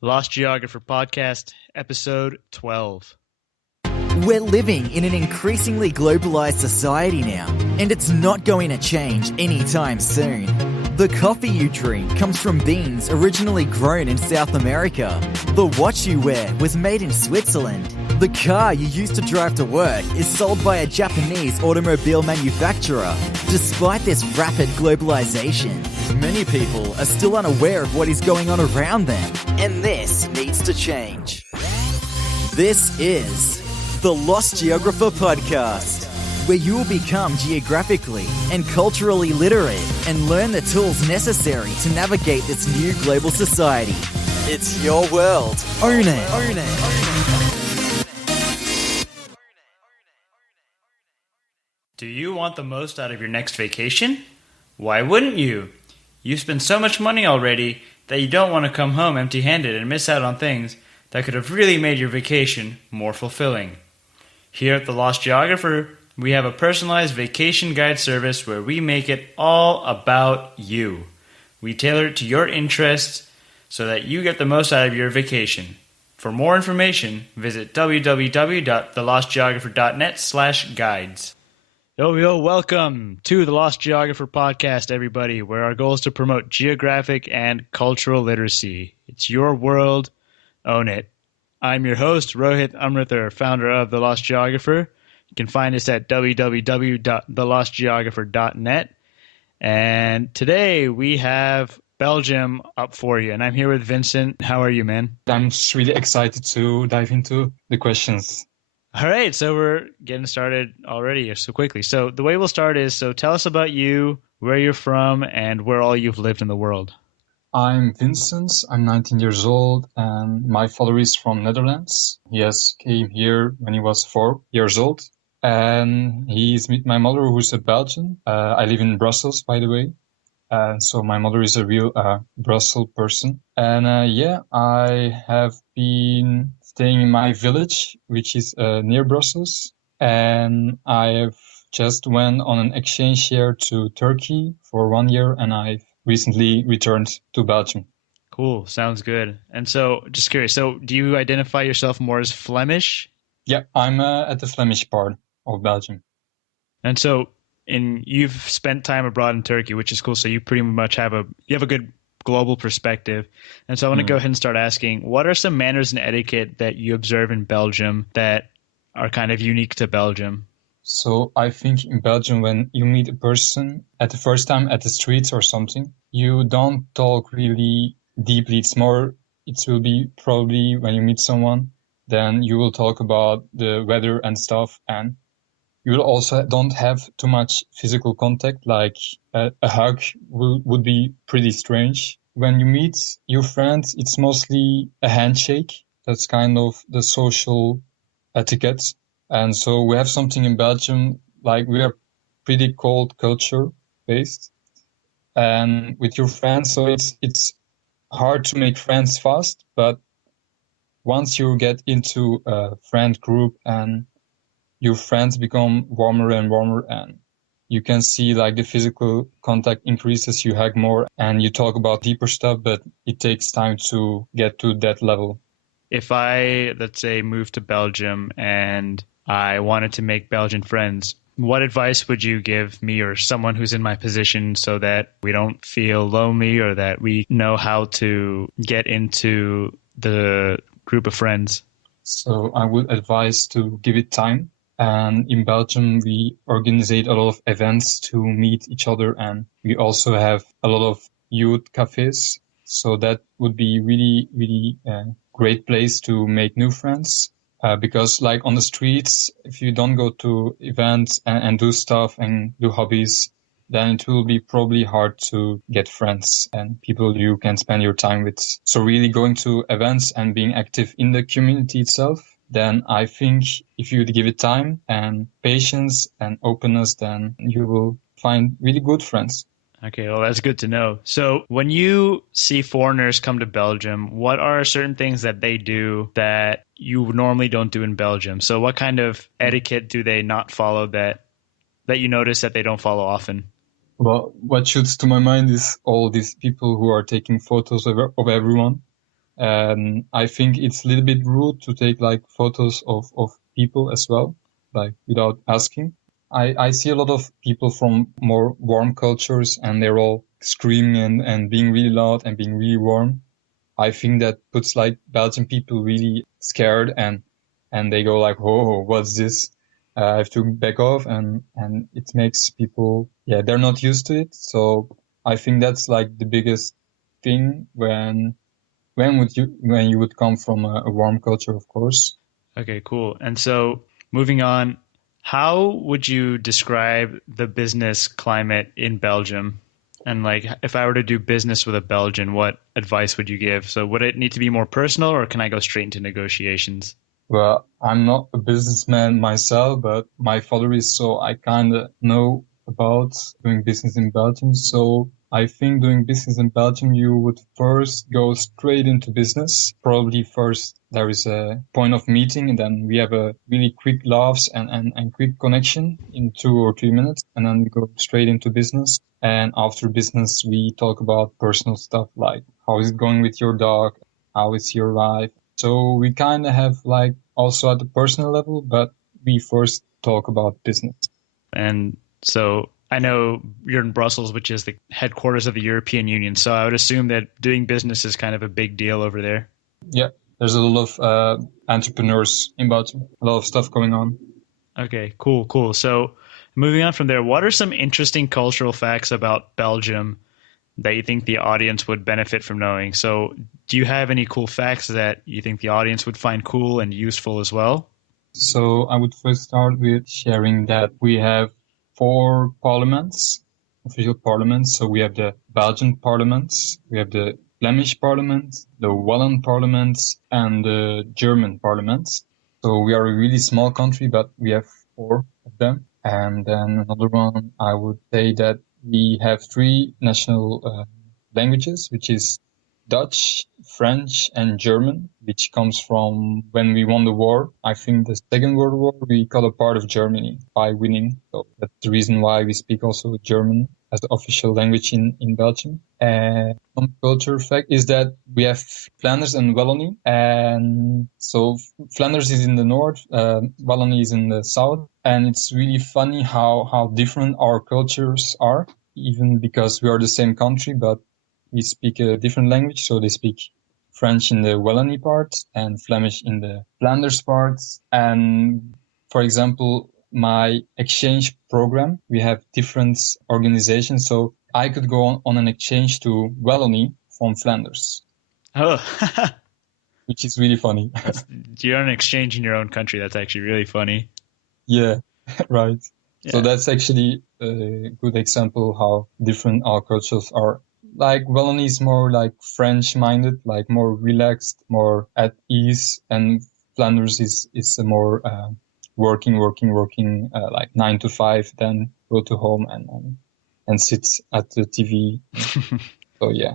Lost Geographer Podcast, Episode 12. We're living in an increasingly globalized society now, and it's not going to change anytime soon. The coffee you drink comes from beans originally grown in South America. The watch you wear was made in Switzerland. The car you use to drive to work is sold by a Japanese automobile manufacturer. Despite this rapid globalization, many people are still unaware of what is going on around them, and this needs to change. This is the Lost Geographer Podcast, where you will become geographically and culturally literate and learn the tools necessary to navigate this new global society. It's your world. Own it. Own it. Do you want the most out of your next vacation? Why wouldn't you? You've spent so much money already that you don't want to come home empty-handed and miss out on things that could have really made your vacation more fulfilling. Here at the Lost Geographer, we have a personalized vacation guide service where we make it all about you. We tailor it to your interests so that you get the most out of your vacation. For more information, visit www.thelostgeographer.net/guides. Yo, welcome to the Lost Geographer Podcast, everybody, where our goal is to promote geographic and cultural literacy. It's your world. Own it. I'm your host, Rohit Amrithar, founder of The Lost Geographer. You can find us at www.thelostgeographer.net. And today we have Belgium up for you. And I'm here with Vincent. How are you, man? I'm just really excited to dive into the questions. All right, so we're getting started already so quickly. So the way we'll start is, so tell us about you, where you're from, and where all you've lived in the world. I'm Vincent, I'm 19 years old, and my father is from Netherlands. He came here when he was 4 years old, and he's with my mother, who's a Belgian. I live in Brussels, by the way, and so my mother is a real Brussels person. And I have been staying in my village, which is near Brussels, and I have just went on an exchange year to Turkey for 1 year, and I've recently returned to Belgium. Cool. Sounds good. And so, just curious, so do you identify yourself more as Flemish? Yeah, I'm at the Flemish part of Belgium. And so, you've spent time abroad in Turkey, which is cool. So you pretty much have a good global perspective. And so I want to go ahead and start asking, what are some manners and etiquette that you observe in Belgium that are kind of unique to Belgium? So I think in Belgium, when you meet a person at the first time at the streets or something, you don't talk really deeply. It will be probably when you meet someone, then you will talk about the weather and stuff. And you will also don't have too much physical contact, like a hug would be pretty strange. When you meet your friends, it's mostly a handshake. That's kind of the social etiquette. And so we have something in Belgium, like we are pretty cold culture based. And with your friends, so it's hard to make friends fast, but once you get into a friend group and your friends become warmer and warmer, and you can see like the physical contact increases, you hug more and you talk about deeper stuff, but it takes time to get to that level. If I, let's say, moved to Belgium and I wanted to make Belgian friends, what advice would you give me or someone who's in my position so that we don't feel lonely or that we know how to get into the group of friends? So I would advise to give it time. And in Belgium, we organize a lot of events to meet each other. And we also have a lot of youth cafes. So that would be really, really great place to make new friends. Because like on the streets, if you don't go to events and do stuff and do hobbies, then it will be probably hard to get friends and people you can spend your time with. So really going to events and being active in the community itself, then I think if you give it time and patience and openness, then you will find really good friends. Okay, well, that's good to know. So when you see foreigners come to Belgium, what are certain things that they do that you normally don't do in Belgium? So what kind of etiquette do they not follow that you notice that they don't follow often? Well, what shoots to my mind is all these people who are taking photos of everyone. And I think it's a little bit rude to take like photos of people as well, like without asking. I see a lot of people from more warm cultures and they're all screaming and being really loud and being really warm. I think that puts like Belgian people really scared and they go like, whoa, what's this? I have to back off and it makes people, yeah, they're not used to it. So I think that's like the biggest thing when you would come from a warm culture, of course. Okay, cool. And so moving on, how would you describe the business climate in Belgium? And like, if I were to do business with a Belgian, what advice would you give? So would it need to be more personal or can I go straight into negotiations? Well, I'm not a businessman myself, but my father is, so I kind of know about doing business in Belgium. So I think doing business in Belgium, you would first go straight into business. Probably first there is a point of meeting and then we have a really quick laughs and quick connection in 2 or 3 minutes. And then we go straight into business. And after business, we talk about personal stuff like how is it going with your dog? How is your life? So we kind of have like also at the personal level, but we first talk about business. And so I know you're in Brussels, which is the headquarters of the European Union. So I would assume that doing business is kind of a big deal over there. Yeah, there's a lot of entrepreneurs in Belgium, a lot of stuff going on. Okay, cool, cool. So moving on from there, what are some interesting cultural facts about Belgium that you think the audience would benefit from knowing? So do you have any cool facts that you think the audience would find cool and useful as well? So I would first start with sharing that we have 4 parliaments, official parliaments. So we have the Belgian parliament, we have the Flemish parliament, the Walloon parliament, and the German parliament. So we are a really small country, but we have 4 of them. And then another one, I would say that we have 3 national languages, which is Dutch, French, and German, which comes from when we won the war. I think the Second World War, we got a part of Germany by winning. So that's the reason why we speak also German as the official language in Belgium. And one culture fact is that we have Flanders and Wallonie. And so Flanders is in the north, Wallonie is in the south. And it's really funny how different our cultures are, even because we are the same country, but we speak a different language. So they speak French in the Wallonie part and Flemish in the Flanders part. And for example, my exchange program, we have different organizations. So I could go on an exchange to Wallonie from Flanders, Oh, which is really funny. you're on an exchange in your own country. That's actually really funny. Yeah, right. So Yeah. that's actually a good example how different our cultures are. Like Wallonie is more like French minded, like more relaxed, more at ease, and Flanders is a more working, like 9 to 5, then go to home and sit at the TV. So yeah.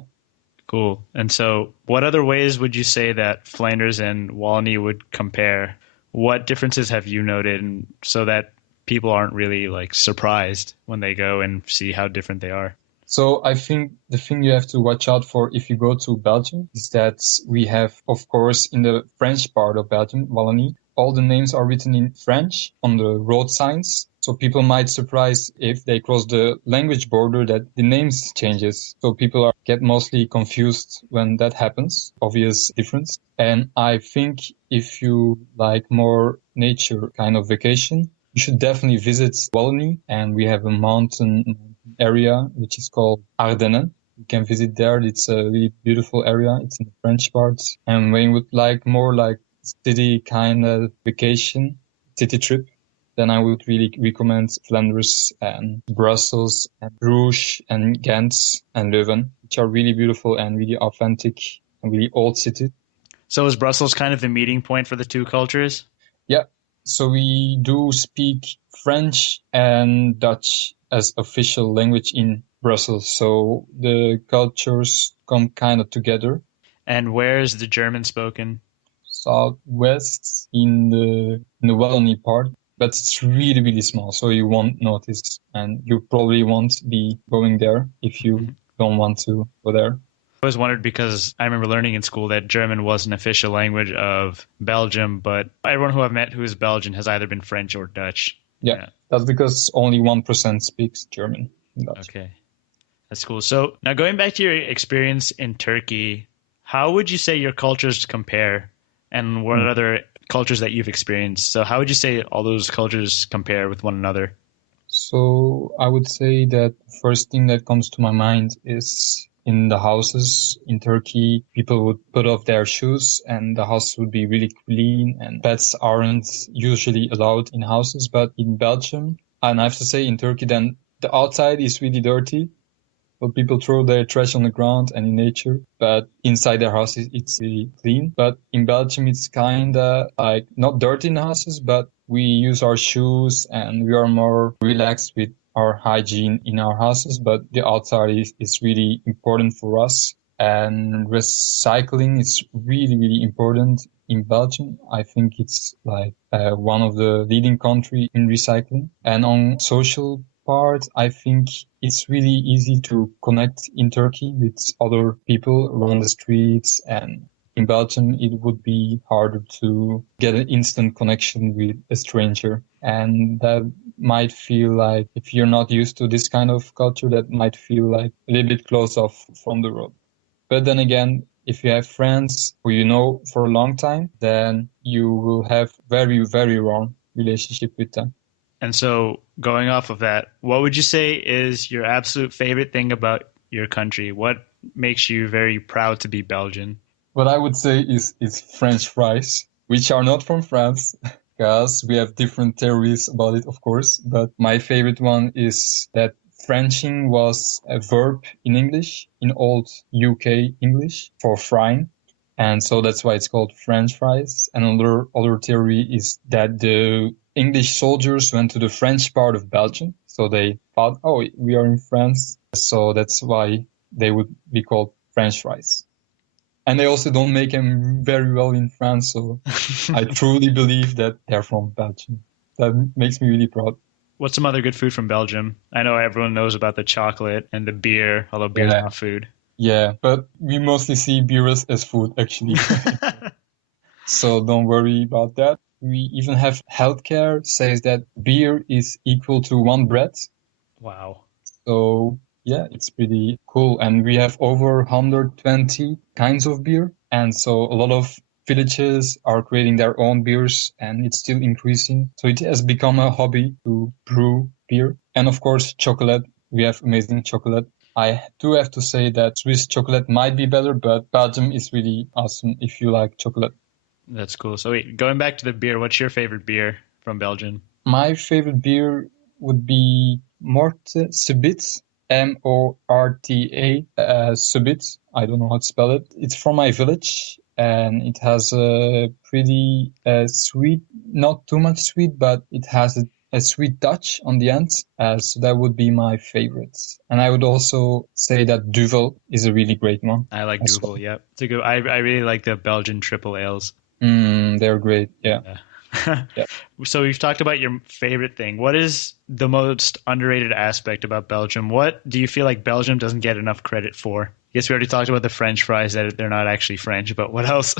Cool. And so, what other ways would you say that Flanders and Wallonie would compare? What differences have you noted, and so that people aren't really like surprised when they go and see how different they are? So I think the thing you have to watch out for if you go to Belgium is that we have, of course, in the French part of Belgium, Wallonie, all the names are written in French on the road signs. So people might surprise if they cross the language border that the names changes. So people get mostly confused when that happens. Obvious difference. And I think if you like more nature kind of vacation, you should definitely visit Wallonie. And we have a mountain area which is called Ardennen. You can visit there. It's a really beautiful area. It's in the French parts. And when you would like more like city kind of vacation, city trip, then I would really recommend Flanders and Brussels and Bruges and Ghent and Leuven, which are really beautiful and really authentic and really old cities. So, is Brussels kind of the meeting point for the two cultures? Yeah. So we do speak French and Dutch as official language in Brussels. So the cultures come kind of together. And where is the German spoken? Southwest in the Wallonie part, but it's really, really small. So you won't notice and you probably won't be going there if you don't want to go there. I always wondered because I remember learning in school that German was an official language of Belgium, but everyone who I've met who is Belgian has either been French or Dutch. Yeah, that's because only 1% speaks German in Belgium. Okay, that's cool. So now going back to your experience in Turkey, how would you say your cultures compare, and what other cultures that you've experienced? So how would you say all those cultures compare with one another? So I would say that the first thing that comes to my mind is in the houses in Turkey, people would put off their shoes and the house would be really clean, and pets aren't usually allowed in houses. But in Belgium, and I have to say in Turkey, then the outside is really dirty. But people throw their trash on the ground and in nature, but inside their house it's really clean. But in Belgium, it's kinda like not dirty in houses, but we use our shoes and we are more relaxed with our hygiene in our houses. But the outside is really important for us. And recycling is really, really important in Belgium. I think it's like one of the leading country in recycling. And on social part, I think it's really easy to connect in Turkey with other people around the streets, and in Belgium it would be harder to get an instant connection with a stranger. And that might feel like, if you're not used to this kind of culture, that might feel like a little bit close off from the road. But then again, if you have friends who you know for a long time, then you will have very, very warm relationship with them. And so, going off of that, what would you say is your absolute favorite thing about your country? What makes you very proud to be Belgian? What I would say is French fries, which are not from France, because we have different theories about it, of course. But my favorite one is that Frenching was a verb in English, in old UK English, for frying. And so that's why it's called French fries. And other theory is that the English soldiers went to the French part of Belgium. So they thought, oh, we are in France. So that's why they would be called French fries. And they also don't make them very well in France. So I truly believe that they're from Belgium. That makes me really proud. What's some other good food from Belgium? I know everyone knows about the chocolate and the beer, although beer's not food. Yeah, but we mostly see beer as food, actually. So don't worry about that. We even have healthcare says that beer is equal to one bread. Wow. So yeah, it's pretty cool. And we have over 120 kinds of beer. And so a lot of villages are creating their own beers, and it's still increasing. So it has become a hobby to brew beer. And of course, chocolate. We have amazing chocolate. I do have to say that Swiss chocolate might be better, but Belgium is really awesome if you like chocolate. That's cool. So wait, going back to the beer, what's your favorite beer from Belgium? My favorite beer would be Morte Subit, Morta, Subit. I don't know how to spell it. It's from my village, and it has a pretty sweet, not too much sweet, but it has a sweet touch on the end. So that would be my favorite. And I would also say that Duvel is a really great one. I like Duvel, yeah. It's a good. I really like the Belgian triple ales. They're great, yeah. Yeah. So we've talked about your favorite thing. What is the most underrated aspect about Belgium? What do you feel like Belgium doesn't get enough credit for? I guess we already talked about the French fries, that they're not actually French, but what else?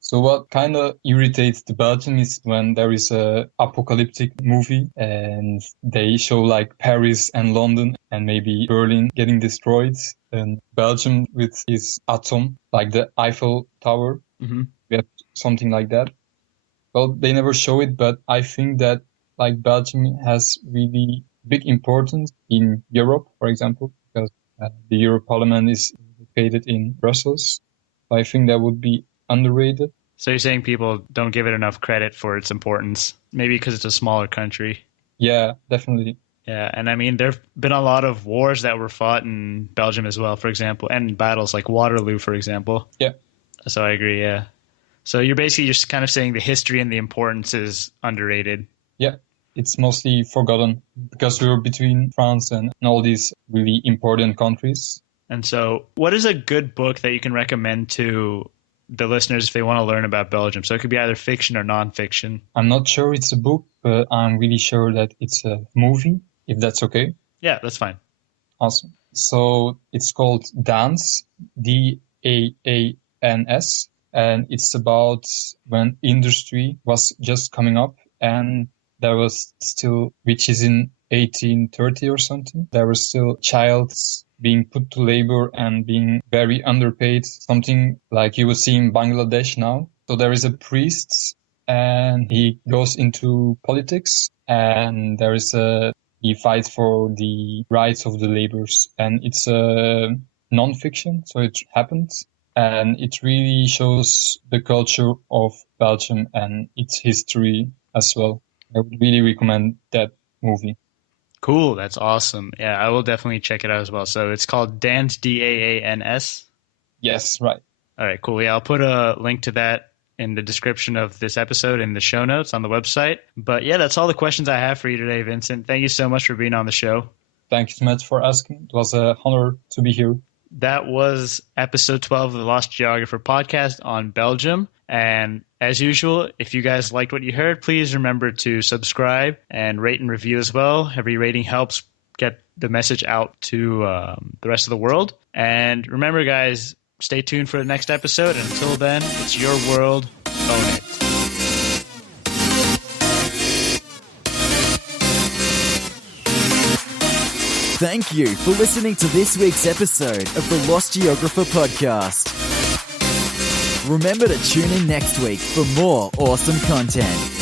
So what kind of irritates the Belgian is when there is a apocalyptic movie and they show like Paris and London and maybe Berlin getting destroyed, and Belgium with its atom, like the Eiffel Tower. Mm-hmm. We have something like that. Well, they never show it, but I think that like Belgium has really big importance in Europe, for example, because the Euro Parliament is located in Brussels. I think that would be underrated. So you're saying people don't give it enough credit for its importance, maybe because it's a smaller country? Yeah, definitely. Yeah, and I mean, there have been a lot of wars that were fought in Belgium as well, for example, and battles like Waterloo, for example. Yeah. So I agree, yeah. So you're basically just kind of saying the history and the importance is underrated. Yeah, it's mostly forgotten because we were between France and all these really important countries. And so what is a good book that you can recommend to the listeners if they want to learn about Belgium? So it could be either fiction or nonfiction. I'm not sure it's a book, but I'm really sure that it's a movie, if that's okay. Yeah, that's fine. Awesome. So it's called Dance, Daans, and it's about when industry was just coming up, and there was still, which is in 1830 or something, there were still childs being put to labor and being very underpaid, something like you will see in Bangladesh now. So there is a priest and he goes into politics, and he fights for the rights of the laborers, and it's a non-fiction, so it happened, and it really shows the culture of Belgium and its history as well. I would really recommend that movie. Cool, that's awesome. Yeah, I will definitely check it out as well. So it's called Dance, Daans. Yes, right. All right, cool. Yeah, I'll put a link to that in the description of this episode in the show notes on the website. But yeah, that's all the questions I have for you today, Vincent. Thank you so much for being on the show. Thank you so much for asking. It was an honor to be here. That was episode 12 of the Lost Geographer podcast on Belgium. And as usual, if you guys liked what you heard, please remember to subscribe and rate and review as well. Every rating helps get the message out to the rest of the world. And remember, guys, stay tuned for the next episode. And until then, it's your world. Own it. Thank you for listening to this week's episode of the Lost Geographer podcast. Remember to tune in next week for more awesome content.